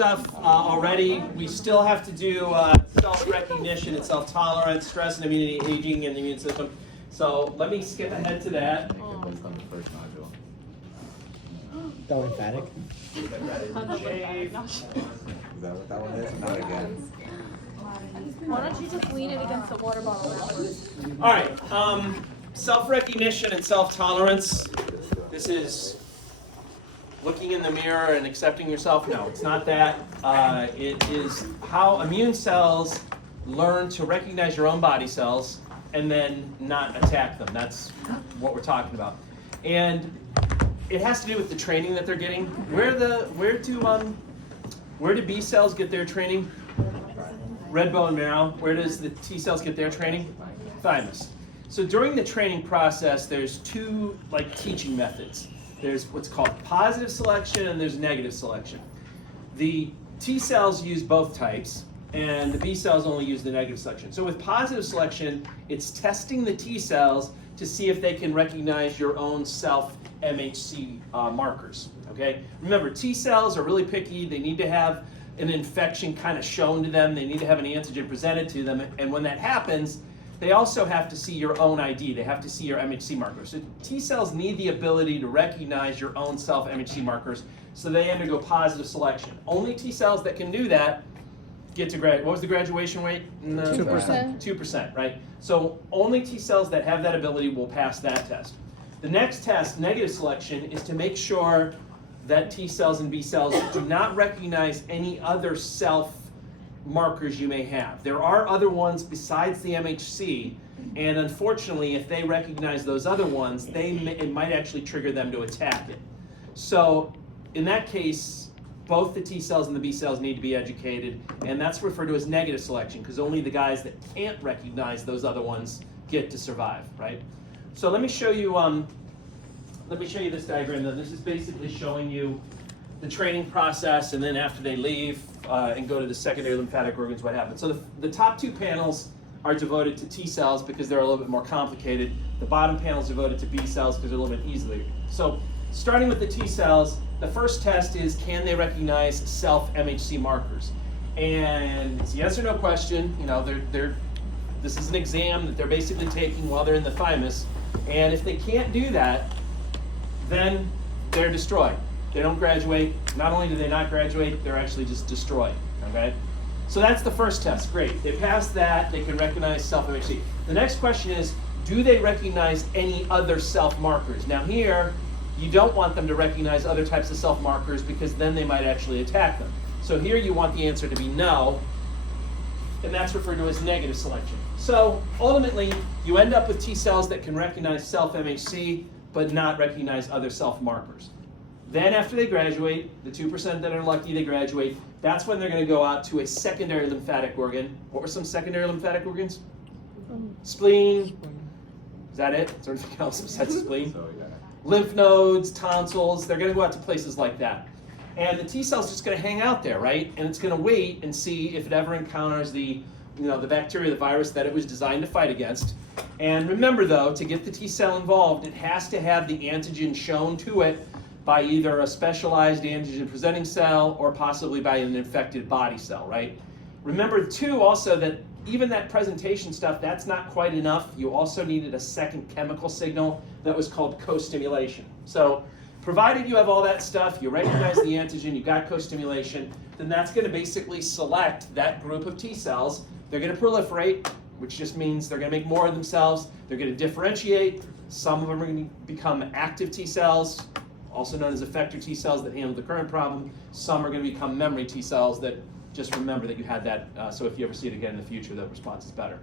stuff already. We still have to do self-recognition and self-tolerance, stress and immunity, aging, and the immune system. So let me skip ahead to that. The lymphatic. Is that what that one is? Not again. Why don't you just lean it against the water bottle afterwards? All right, self-recognition and self-tolerance. This is looking in the mirror and accepting yourself. No, it's not that. It is how immune cells learn to recognize your own body cells and then not attack them. That's what we're talking about. And it has to do with the training that they're getting. Where do B cells get their training? Red bone marrow. Where does the T cells get their training? Thymus. So during the training process, there's two teaching methods. There's what's called positive selection and there's negative selection. The T cells use both types and the B cells only use the negative selection. So with positive selection, it's testing the T cells to see if they can recognize your own self-MHC markers, okay? Remember, T cells are really picky. They need to have an infection kind of shown to them. They need to have an antigen presented to them. And when that happens, they also have to see your own ID. They have to see your MHC markers. So T cells need the ability to recognize your own self-MHC markers, so they undergo positive selection. Only T cells that can do that get to grad. What was the graduation rate? 2%. 2%, right? So only T cells that have that ability will pass that test. The next test, negative selection, is to make sure that T cells and B cells do not recognize any other self markers you may have. There are other ones besides the MHC, and unfortunately, if they recognize those other ones, it might actually trigger them to attack it. So in that case, both the T cells and the B cells need to be educated, and that's referred to as negative selection, because only the guys that can't recognize those other ones get to survive, right? So let me show you this diagram. Though. This is basically showing you the training process, and then after they leave and go to the secondary lymphatic organs, what happens. So the top two panels are devoted to T cells because they're a little bit more complicated. The bottom panel is devoted to B cells because they're a little bit easier. So starting with the T cells, the first test is, can they recognize self-MHC markers? And it's a yes or no question. You know, this is an exam that they're basically taking while they're in the thymus. And if they can't do that, then they're destroyed. They don't graduate. Not only do they not graduate, they're actually just destroyed, okay? So that's the first test. Great. They passed that. They can recognize self-MHC. The next question is, do they recognize any other self-markers? Now here, you don't want them to recognize other types of self-markers because then they might actually attack them. So here you want the answer to be no, and that's referred to as negative selection. So ultimately, you end up with T cells that can recognize self-MHC but not recognize other self-markers. Then after they graduate, the 2% that are lucky they graduate, that's when they're going to go out to a secondary lymphatic organ. What were some secondary lymphatic organs? Spleen. Is that it? Is there anything else besides spleen? Lymph nodes, tonsils, they're going to go out to places like that. And the T cell's just going to hang out there, right? And it's going to wait and see if it ever encounters the bacteria, the virus that it was designed to fight against. And remember though, to get the T cell involved, it has to have the antigen shown to it by either a specialized antigen presenting cell or possibly by an infected body cell, right? Remember too also that even that presentation stuff, that's not quite enough. You also needed a second chemical signal that was called co-stimulation. So provided you have all that stuff, you recognize the antigen, you got co-stimulation, then that's going to basically select that group of T cells. They're going to proliferate, which just means they're going to make more of themselves. They're going to differentiate. Some of them are going to become active T cells, also known as effector T cells that handle the current problem. Some are going to become memory T cells that just remember that you had that, so if you ever see it again in the future, the response is better.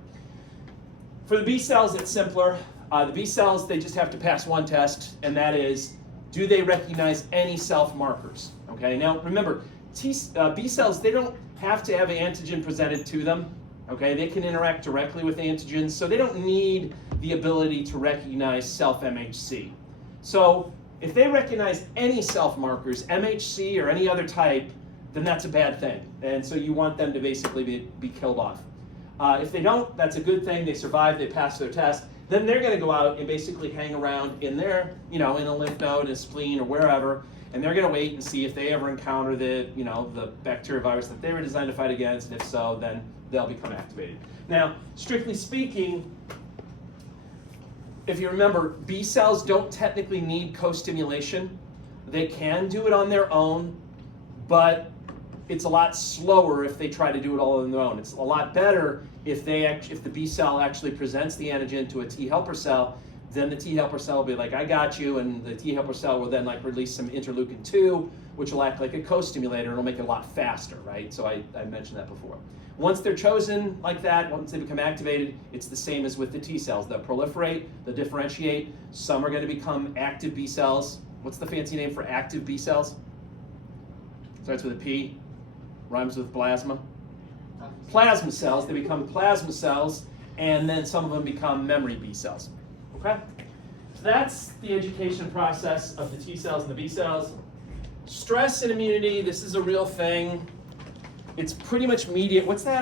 For the B cells, it's simpler. The B cells, they just have to pass one test, and that is, do they recognize any self-markers? Okay, now remember, B cells, they don't have to have an antigen presented to them. Okay, they can interact directly with antigens, so they don't need the ability to recognize self-MHC. So if they recognize any self-markers, MHC or any other type, then that's a bad thing. And so you want them to basically be killed off. If they don't, that's a good thing. They survive, they pass their test. Then they're going to go out and basically hang around in their, in a lymph node, in a spleen, or wherever, and they're going to wait and see if they ever encounter the, the bacteria virus that they were designed to fight against, and if so, then they'll become activated. Now, strictly speaking, if you remember, B cells don't technically need co-stimulation. They can do it on their own, but it's a lot slower if they try to do it all on their own. It's a lot better if the B cell actually presents the antigen to a T helper cell. Then the T helper cell will be like, I got you, and the T helper cell will then like release some interleukin-2, which will act like a co-stimulator, and it'll make it a lot faster, right? So I mentioned that before. Once they're chosen like that, once they become activated, it's the same as with the T cells. They'll proliferate, they'll differentiate. Some are going to become active B cells. What's the fancy name for active B cells? Starts with a P, rhymes with plasma. Plasma cells, they become plasma cells, and then some of them become memory B cells. Okay? So that's the education process of the T cells and the B cells. Stress and immunity, this is a real thing. It's pretty much mediate. What's that,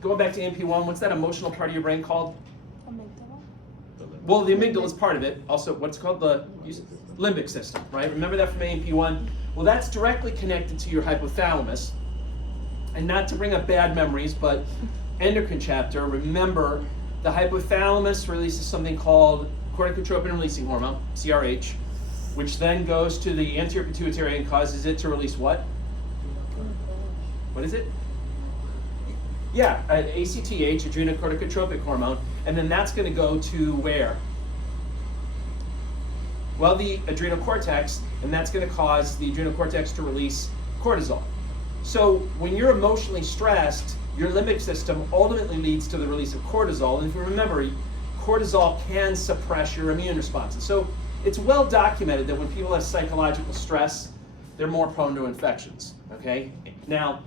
going back to MP1, what's that emotional part of your brain called? Amygdala. Well, the amygdala is part of it. Also, what's called the limbic system, right? Remember that from MP1? Well, that's directly connected to your hypothalamus. And not to bring up bad memories, but endocrine chapter, remember the hypothalamus releases something called corticotropin releasing hormone, CRH, which then goes to the anterior pituitary and causes it to release what? What is it? Yeah, ACTH, adrenocorticotropic hormone, and then that's going to go to where? Well, the adrenal cortex, and that's going to cause the adrenal cortex to release cortisol. So when you're emotionally stressed, your limbic system ultimately leads to the release of cortisol. And if you remember, cortisol can suppress your immune responses. So it's well documented that when people have psychological stress, they're more prone to infections, okay? Now,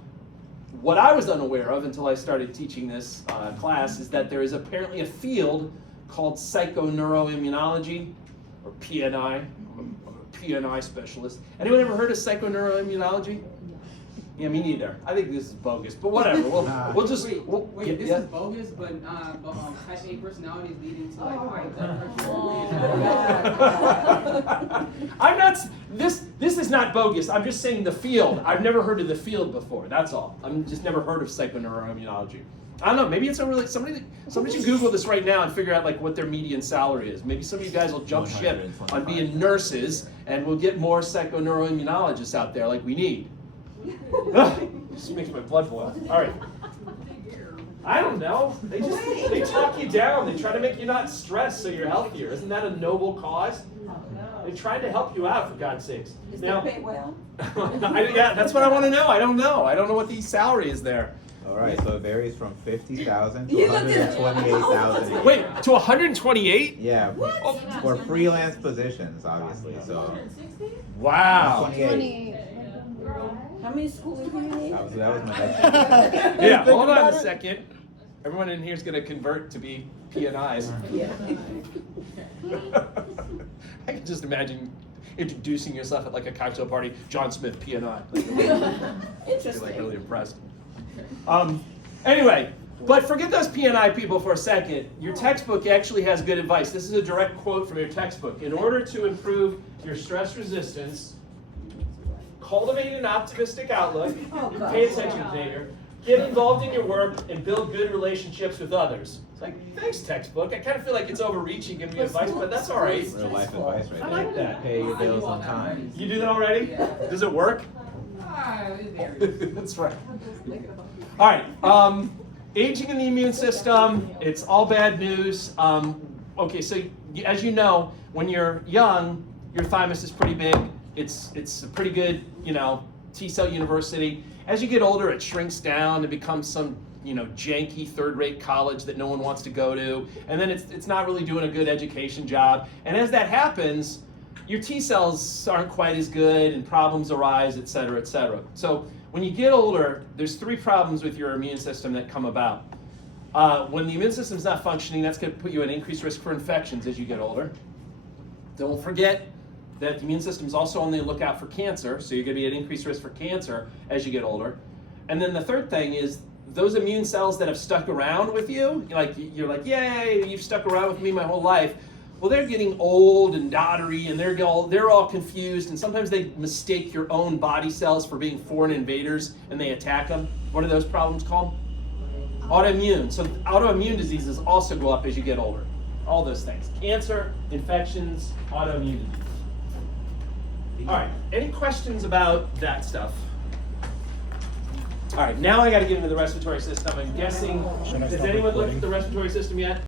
what I was unaware of until I started teaching this class is that there is apparently a field called psychoneuroimmunology, or PNI. I'm a PNI specialist. Anyone ever heard of psychoneuroimmunology? Yeah, me neither. I think this is bogus, but whatever. We'll just. Wait, this is bogus, but type A personality is leading to like high blood pressure. I'm not. This is not bogus. I'm just saying the field. I've never heard of the field before. That's all. I've just never heard of psychoneuroimmunology. I don't know. Maybe it's a really somebody should Google this right now and figure out like what their median salary is. Maybe some of you guys will jump ship on being nurses, and we'll get more psychoneuroimmunologists out there like we need. Just makes my blood boil. All right. I don't know. They talk you down. They try to make you not stressed so you're healthier. Isn't that a noble cause? They tried to help you out, for God's sakes. Is they pay well? Yeah, that's what I want to know. I don't know. I don't know what the salary is there. All right, so it varies from 50,000 to 128,000. Wait, to 128? Yeah, for freelance positions, obviously. So Wow. 28. How many schools do you need? That was my next. Yeah, hold on a second. Everyone in here is going to convert to be PNIs. Yeah. I can just imagine introducing yourself at like a cocktail party, John Smith, PNI. Interesting. You're like really impressed. Anyway, but forget those PNI people for a second. Your textbook actually has good advice. This is a direct quote from your textbook. In order to improve your stress resistance, cultivate an optimistic outlook, pay attention, Xavier, get involved in your work, and build good relationships with others. It's like, thanks, textbook. I kind of feel like it's overreaching giving me advice, but that's all right. Real life advice right there. I like that. Pay your bills on time. You do that already? Does it work? That's right. All right. Aging in the immune system, it's all bad news. Okay, so as you know, when you're young, your thymus is pretty big. It's a pretty good, T-cell university. As you get older, it shrinks down and becomes some, janky third-rate college that no one wants to go to. And then it's not really doing a good education job. And as that happens, your T-cells aren't quite as good and problems arise, et cetera, et cetera. So when you get older, there's 3 problems with your immune system that come about. When the immune system's not functioning, that's going to put you at increased risk for infections as you get older. Don't forget that the immune system is also on the lookout for cancer, so you're going to be at increased risk for cancer as you get older. And then the third thing is those immune cells that have stuck around with you, you're like, yay, you've stuck around with me my whole life. Well, they're getting old and doddery, and they're all confused, and sometimes they mistake your own body cells for being foreign invaders, and they attack them. What are those problems called? Autoimmune. So autoimmune diseases also go up as you get older. All those things. Cancer, infections, autoimmune disease. All right, any questions about that stuff? All right, now I got to get into the respiratory system. I'm guessing, has anyone looked at the respiratory system yet?